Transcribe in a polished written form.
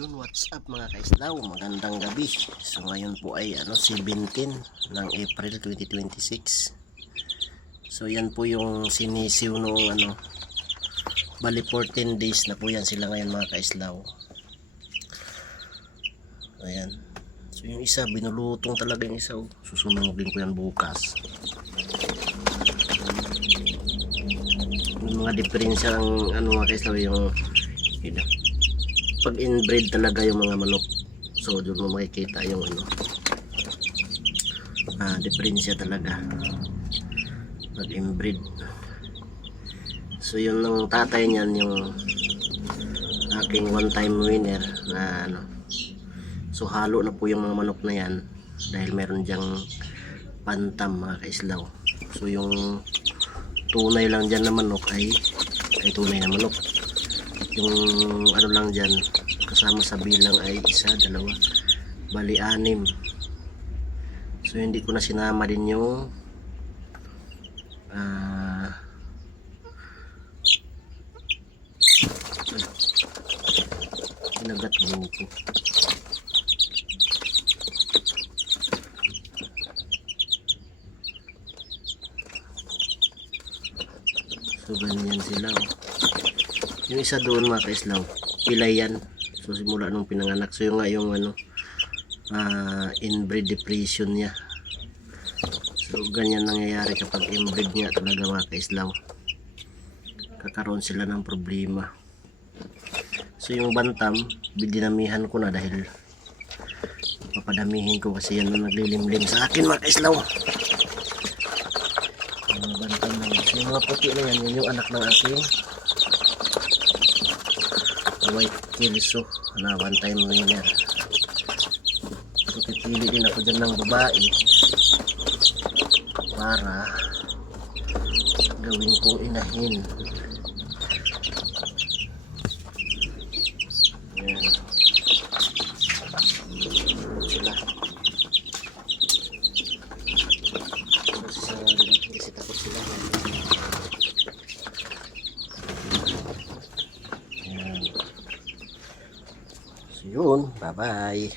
Yun, what's up mga kaislaw, magandang gabi. So ngayon po ay 17 ng April 2026. So yan po yung sinisiw noong bali 14 days na po yan sila ngayon mga kaislaw. Ayan. So yung isa binulutong talaga yung isa, susunugin ko yan bukas. Yung mga diferensya ang mga kaislaw, yung pag inbreed talaga yung mga manok, so doon mo makikita yung diferensya talaga pag inbreed. So yun ng tatay niyan, yung aking one time winner na so halo na po yung mga manok na yan dahil meron dyang pantam mga kaislaw. So yung tunay lang dyan na manok ay tunay na manok. Yung lang dyan kasama sa bilang ay 1, 2, bali 6. So hindi ko na sinama din yung kinagat buko. So ganyan sila. Yung isa doon mga kaislaw, pilay yan. So simula nung pinanganak. So yung nga yung inbreed depression niya. So ganyan nangyayari kapag inbreed niya talaga mga kaislaw. Kakaroon sila ng problema. So yung bantam, dinamihan ko na dahil papadamihin ko kasi yan na naglilimlim sa akin mga kaislaw. Yung bantam na yan. So yung mga puti na yan, yun yung anak ng aking white kilso na one time winner. So pipili din ako dyan ng babae para gawin kong inahin. Ayan. Sila kasi takot sila. Yun, bye bye.